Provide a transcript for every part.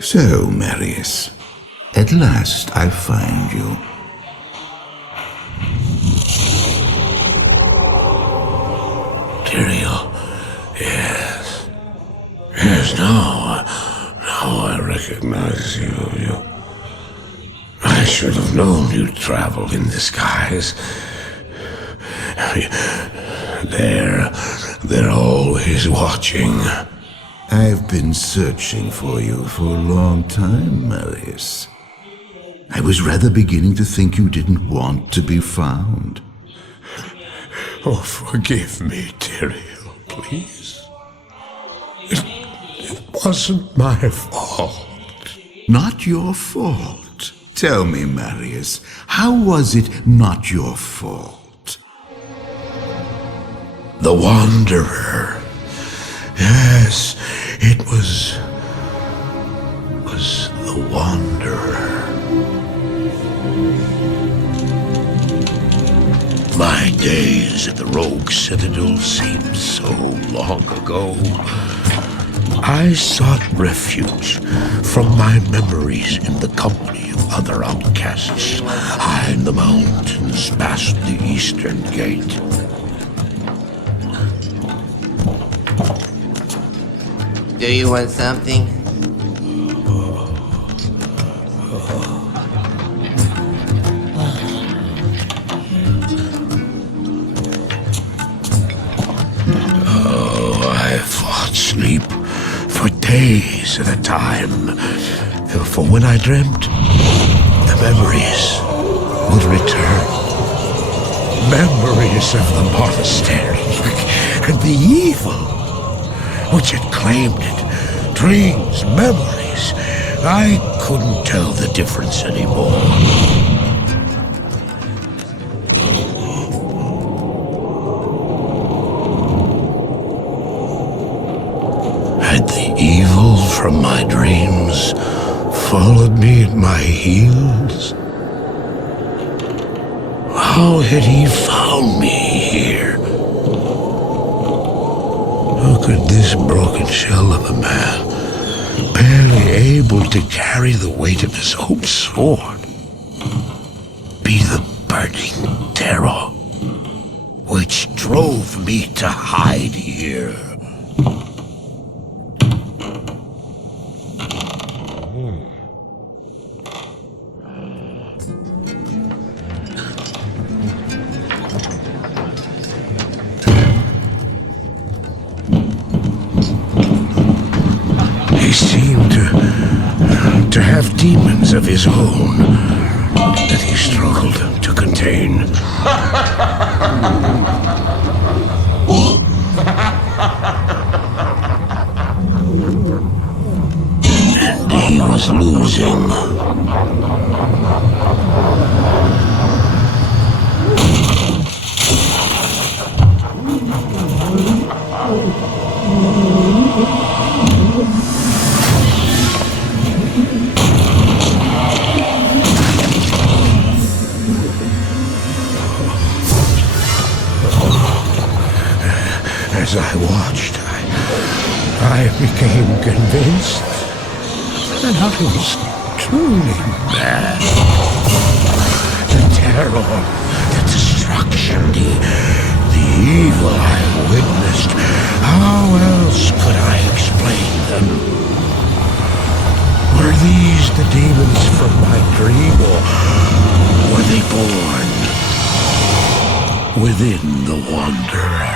So, Marius, at last I find you. Tyrael, yes. Yes, now I recognize you. I should have known you'd travel in disguise. They're always watching. I've been searching for you for a long time, Marius. I was rather beginning to think you didn't want to be found. Oh, forgive me, Tyrael, please. It wasn't my fault. Not your fault. Tell me, Marius, how was it not your fault? The Wanderer. Yes, it was the Wanderer. My days at the Rogue Citadel seemed so long ago. I sought refuge from my memories in the company of other outcasts, high in the mountains past the Eastern Gate. Do you want something? I fought sleep for days at a time. For when I dreamt, the memories would return. Memories of the monastery and the evil which had claimed it. Dreams, memories. I couldn't tell the difference anymore. Had the evil from my dreams followed me at my heels? How had he found me here? How could this broken shell of a man, barely able to carry the weight of his own sword, be the burning terror which drove me to hide here? He seemed to have demons of his own that he struggled to contain. And he was losing. As I watched, I became convinced that I was truly mad. The terror, the destruction, the evil I witnessed, how else could I explain them? Were these these the demons from my dream, or were they born within the Wanderer?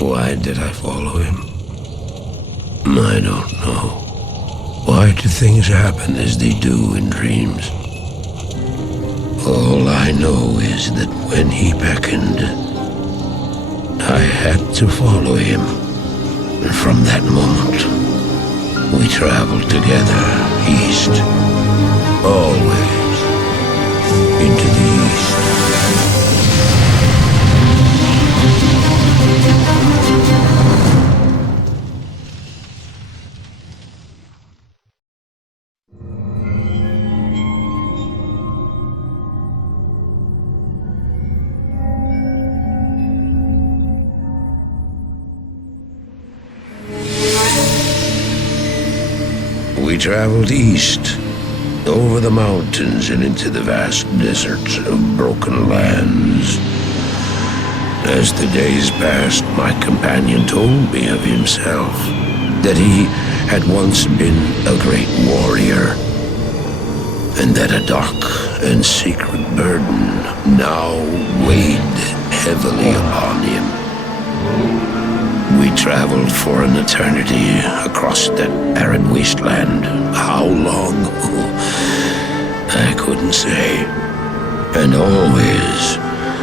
Why did I follow him? I don't know. Why do things happen as they do in dreams? All I know is that when he beckoned, I had to follow him. And from that moment, we traveled together east. Always into the east. We traveled east, over the mountains and into the vast deserts of broken lands. As the days passed, my companion told me of himself, that he had once been a great warrior, and that a dark and secret burden now weighed heavily upon him. We traveled for an eternity across that arid wasteland. How long? I couldn't say. And always,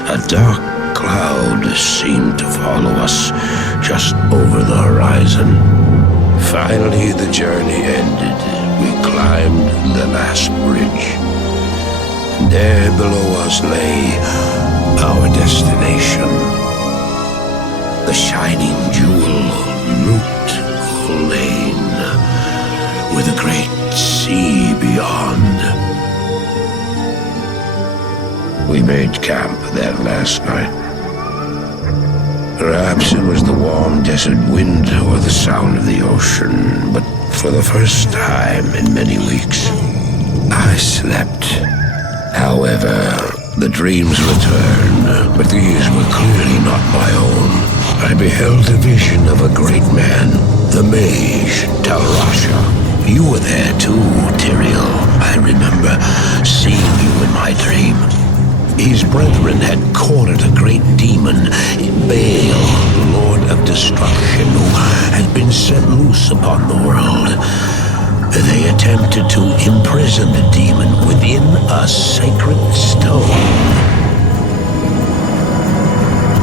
a dark cloud seemed to follow us just over the horizon. Finally, the journey ended. We climbed the last bridge. There below us lay our destination. The shining jewel, Lut Gholein, with a great sea beyond. We made camp that last night. Perhaps it was the warm desert wind or the sound of the ocean, but for the first time in many weeks, I slept. However, the dreams returned, but these were clearly not my own. I beheld a vision of a great man, the mage, Tal Rasha. You were there too, Tyrael. I remember seeing you in my dream. His brethren had cornered a great demon, Baal, Lord of Destruction, who had been set loose upon the world. They attempted to imprison the demon within a sacred stone.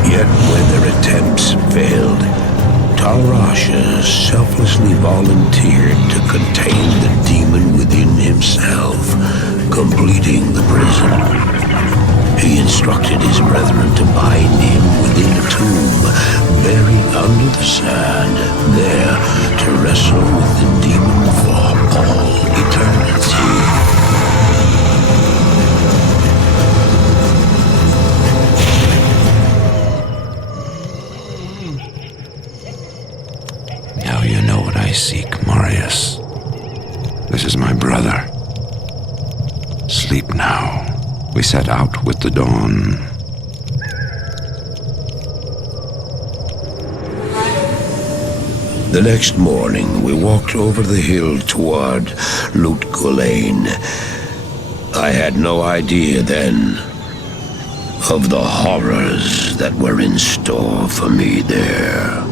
Yet when their attempts failed, Tal Rasha selflessly volunteered to contain the demon within himself, completing the prison. He instructed his brethren to bind him within a tomb, buried under the sand, there to wrestle with the demon for all eternity. Now you know what I seek, Marius. This is my brother. Sleep now. We set out with the dawn. The next morning, we walked over the hill toward Lut Gholein. I had no idea then of the horrors that were in store for me there.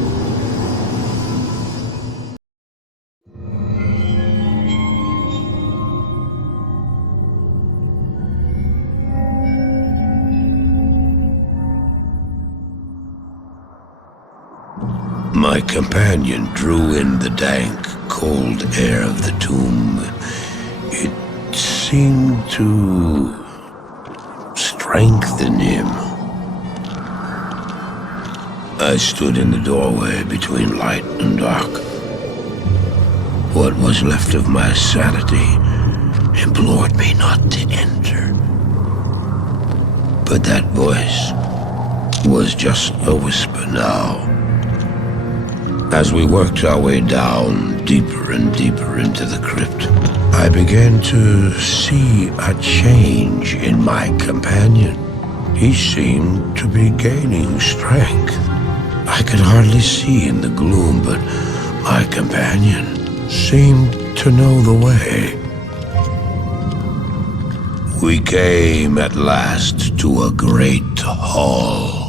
My companion drew in the dank, cold air of the tomb. It seemed to strengthen him. I stood in the doorway between light and dark. What was left of my sanity implored me not to enter. But that voice was just a whisper now. As we worked our way down, deeper and deeper into the crypt, I began to see a change in my companion. He seemed to be gaining strength. I could hardly see in the gloom, but my companion seemed to know the way. We came at last to a great hall.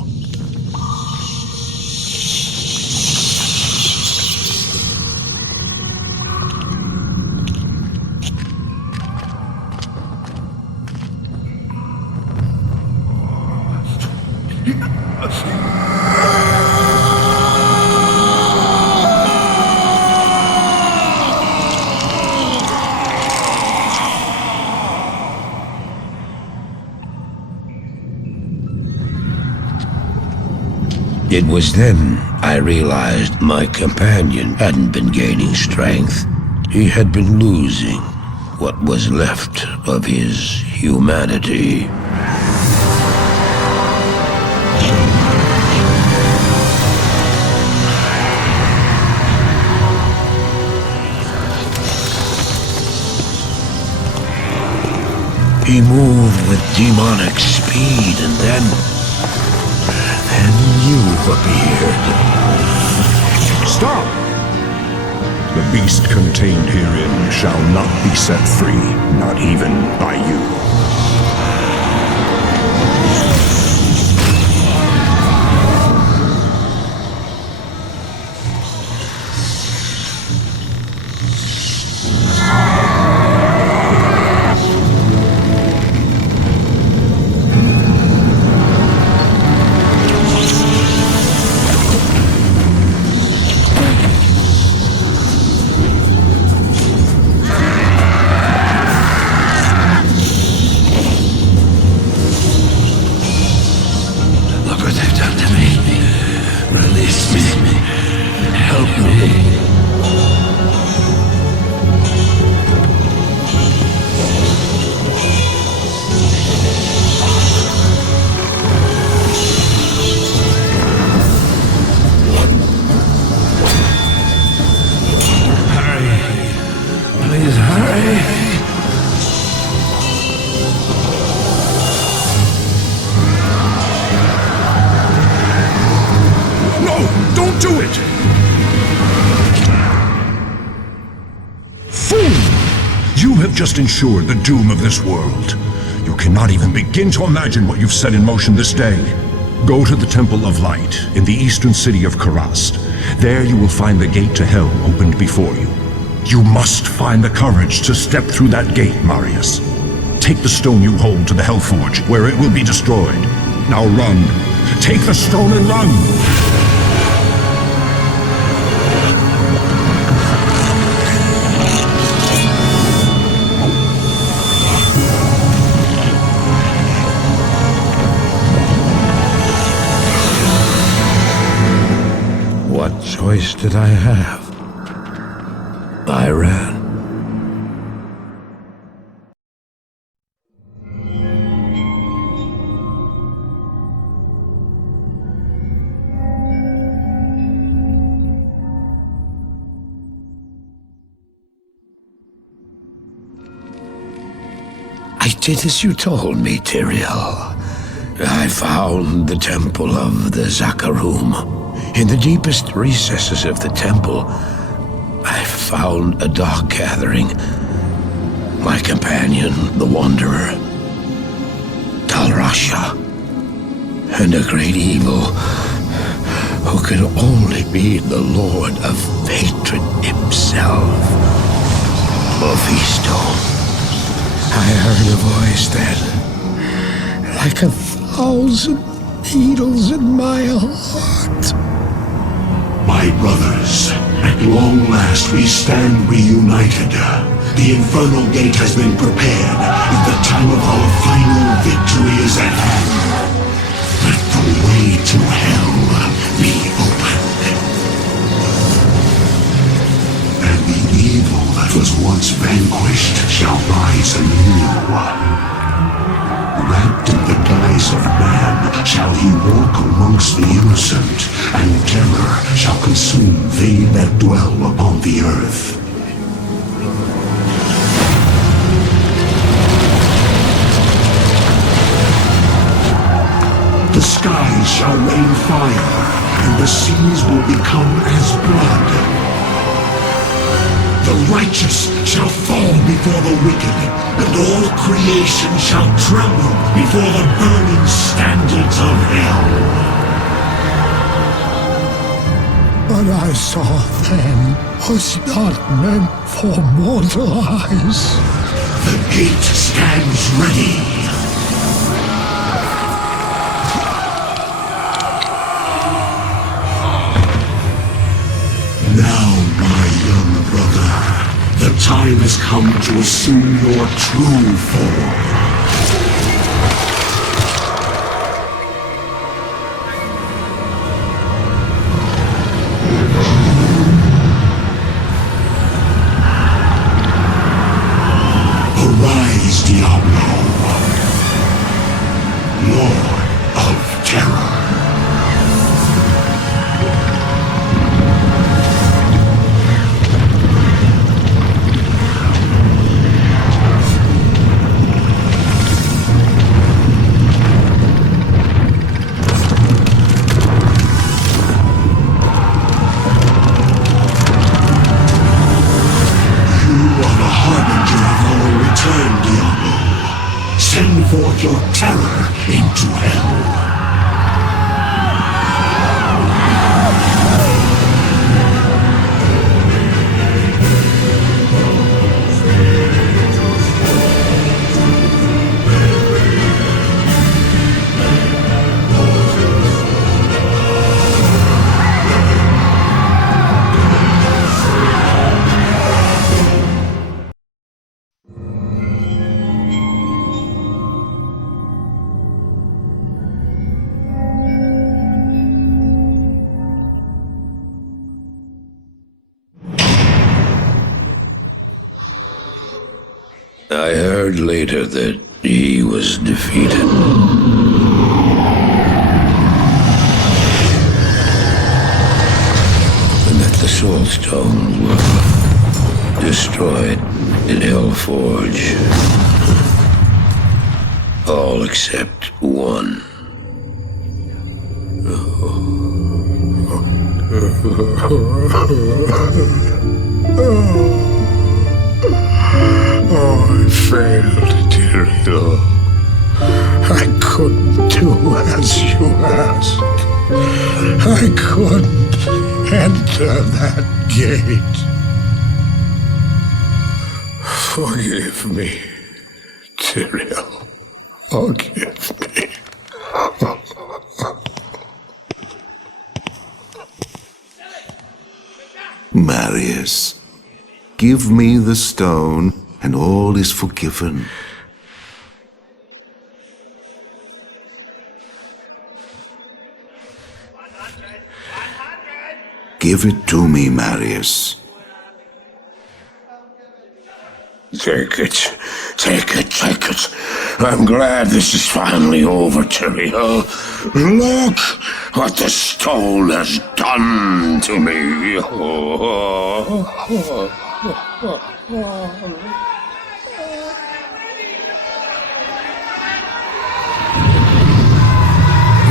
It was then I realized my companion hadn't been gaining strength. He had been losing what was left of his humanity. He moved with demonic speed, and then you appeared. Stop! The beast contained herein shall not be set free, not even by you. Just ensured the doom of this world. You cannot even begin to imagine what you've set in motion this day. Go to the Temple of Light in the eastern city of Karast. There you will find the gate to hell opened before you. You must find the courage to step through that gate, Marius. Take the stone you hold to the Hellforge, where it will be destroyed. Now run. Take the stone and run! What choice did I have? I ran. I did as you told me, Tyrael. I found the Temple of the Zakarum. In the deepest recesses of the temple, I found a dark gathering. my companion, the Wanderer, Talrasha, and a great evil who can only be the Lord of Hatred himself, Mephisto. I heard a voice then, like 1,000 needles in my heart. My brothers, at long last we stand reunited. The Infernal Gate has been prepared, and the time of our final victory is at hand. Let the way to hell be opened. And the evil that was once vanquished shall rise anew. Wrapped in the guise of man shall he walk amongst the innocent, and terror shall consume they that dwell upon the earth. The skies shall rain fire, and the seas will become as blood. The righteous shall fall before the wicked, and all creation shall tremble before the burning standards of hell. What I saw then was not meant for mortal eyes. The gate stands ready. Now, my young brother, the time has come to assume your true form. Arise, Diablo, Lord of Terror. Send forth your terror into hell. I heard later that he was defeated. And that the Soul Stones were destroyed in Hellforge. All except one. Oh, I failed, Tyrael. I couldn't do as you asked. I couldn't enter that gate. Forgive me, Tyrael. Forgive me. Marius, give me the stone, and all is forgiven. Give it to me, Marius. Take it. Take it, take it. I'm glad this is finally over, Tyrael. Look what the stone has done to me.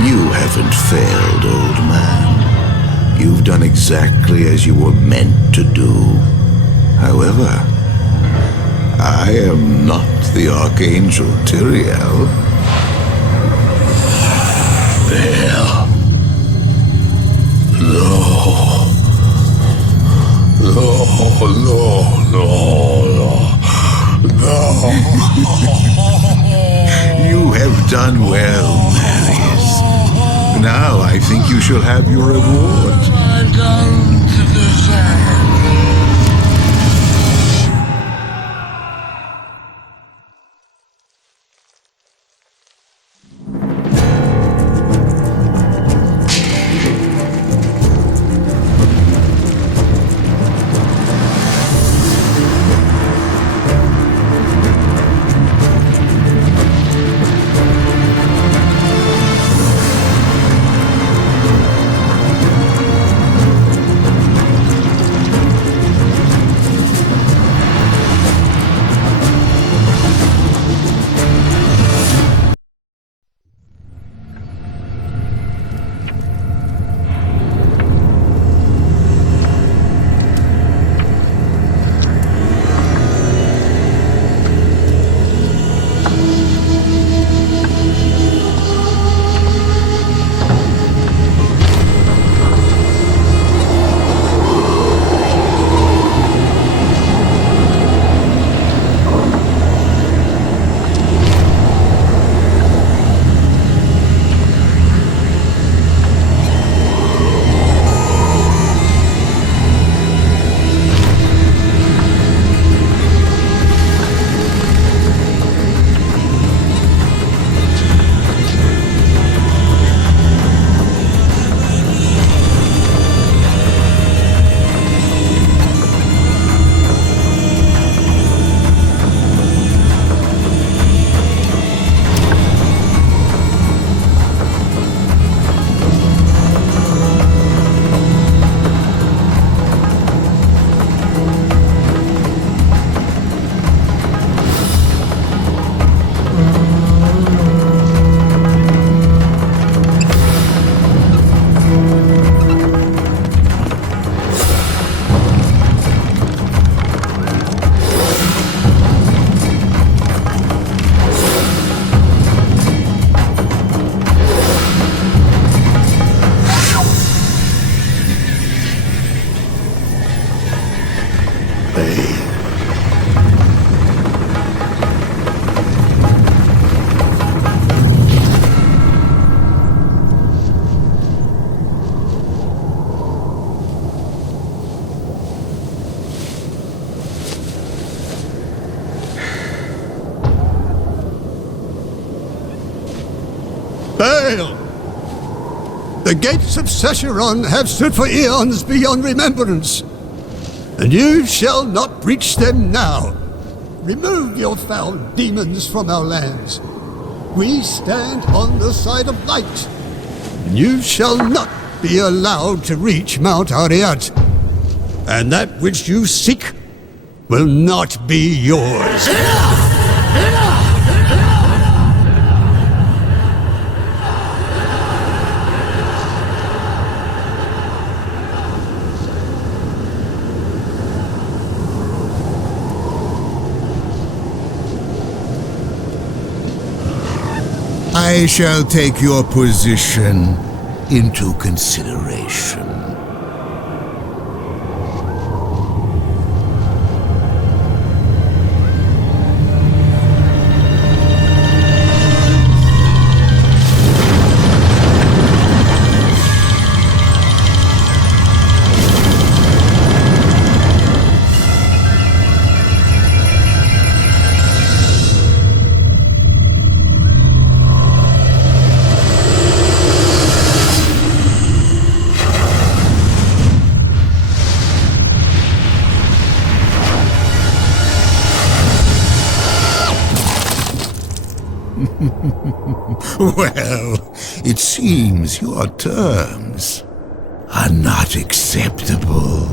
You haven't failed, old man. You've done exactly as you were meant to do. However, I am not the Archangel Tyrael. You have done well, Marius. Now I think you shall have your reward. Baal! The gates of Sescheron have stood for eons beyond remembrance, and you shall not breach them now. Remove your foul demons from our lands. We stand on the side of light, and you shall not be allowed to reach Mount Arreat. And that which you seek will not be yours. I shall take your position into consideration. Well, it seems your terms are not acceptable.